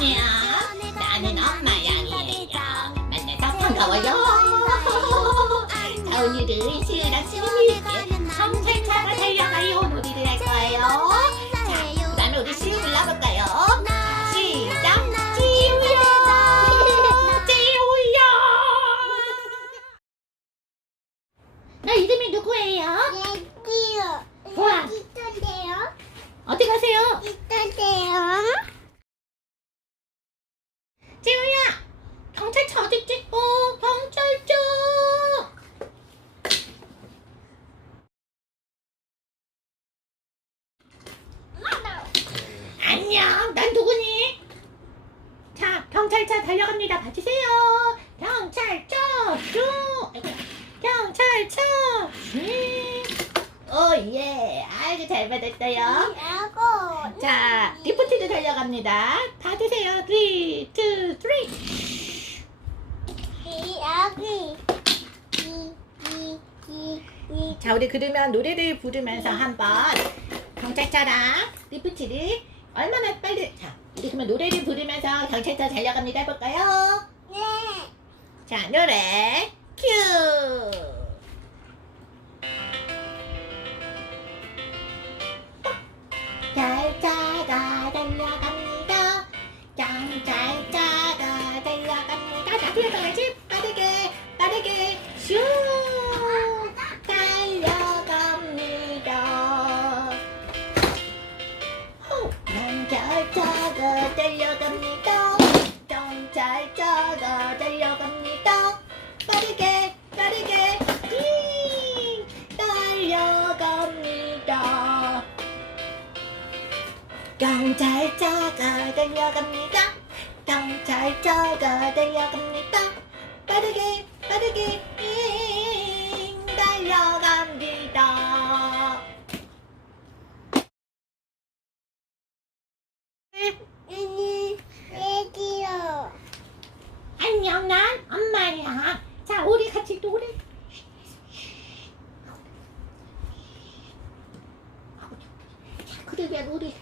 안녕하세요. 나는 엄마 양이에요. 만나서 반가워요. 자, 오늘은 시은이랑 시은이에게 삼색차가 달려가요 놀이를 할 거예요. 자, 그다음에 우리 시은 불러볼까요? 시작! 나 이름이 누구예요? 예지요. 뭐야? 어디 가세요? 있던데요. 지우야! 경찰차 어딨지? 어, 경찰차! 안녕, 난 누구니? 자, 경찰차 달려갑니다. 봐주세요. 경찰차, 슈! 아이고, 경찰차, 슈! 오, 예. 아이고, 잘 받았어요. 자, 리프트도 달려갑니다. 받으세요. 3, 2, 3. 여기. 이, 이, 이, 이. 자, 우리 그러면 노래를 부르면서 한번 경찰차랑 리프트를 얼마나 빨리 자, 우리 그러면 노래를 부르면서 경찰차 달려갑니다 해볼까요? 네. 자, 노래 큐. 달려갑니다. 자, 뒤에 가야지. 빠르게, 빠르게, 슈. 달려갑니다. 호! 경찰차가 달려갑니다. 경찰차가 달려갑니다. 빠르게, 빠르게, 띵! 달려갑니다. 경찰차가 달려갑니다. 경찰차가 달려갑니다. 빠르게, 빠르게, 띵! 달려갑니다. 이, 얘기요. 안녕, 난 엄마야. 자, 우리 같이 노래. 자, 그러면 우리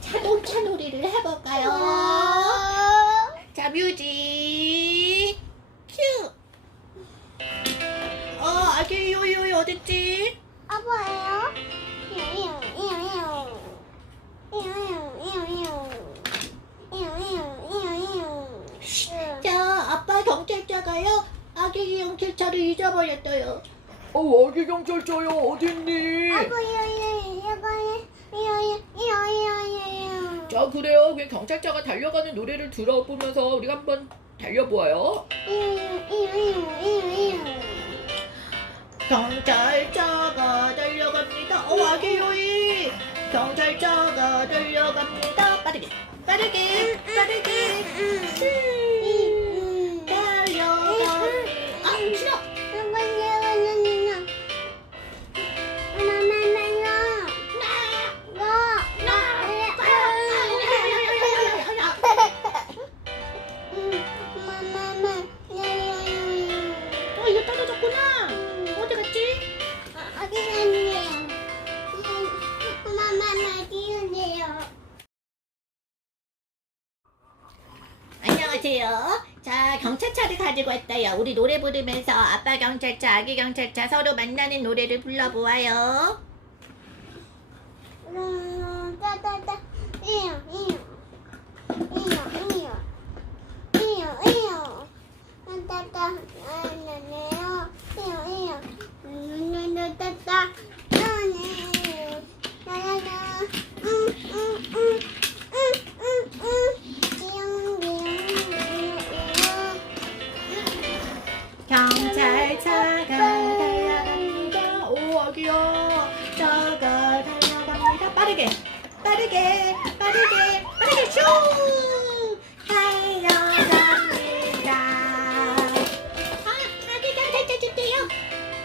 자동차 놀이를 해볼까요? 자, 뮤직 큐. 어, 아기 요요 어딨지? 아빠예요? 자, 아빠 경찰차가요. 아기 경찰차를 잊어버렸어요. 어, 아기 경찰차야 어딨니? 아빠, 이요, 이요, 이요. 자 그래요. 그 경찰차가 달려가는 노래를 들어보면서 우리가 한번 달려보아요. 경찰차가 달려갑니다. 어, 아기 요이. 경찰차가 달려갑니다. 빠르게, 빠르게, 빠르게. 안녕하세요. 자, 경찰차를 가지고 왔어요. 우리 노래 부르면서 아빠 경찰차, 아기 경찰차 서로 만나는 노래를 불러보아요. 경찰차가 빠르게, 빠르게, 빠르게 슈! 달려갑니다. 아, 아기 경찰차 줄게요.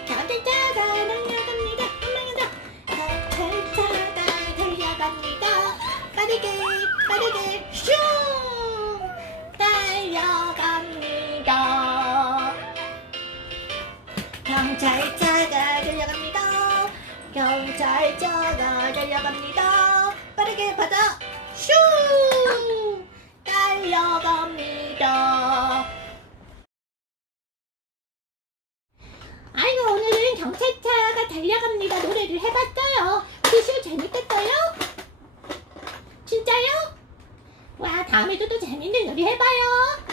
경찰차가 달려갑니다. 한방이다. 경찰차가 달려갑니다. 빠르게, 빠르게 슈! 달려갑니다. 경찰차가 달려갑니다. 경찰차가 달려갑니다. 나에게 받아 슈 달려갑니다. 아이고 오늘은 경찰차가 달려갑니다. 노래를 해봤어요. 슈슈 재밌겠어요? 진짜요? 와 다음에도 또 재밌는 놀이 해봐요.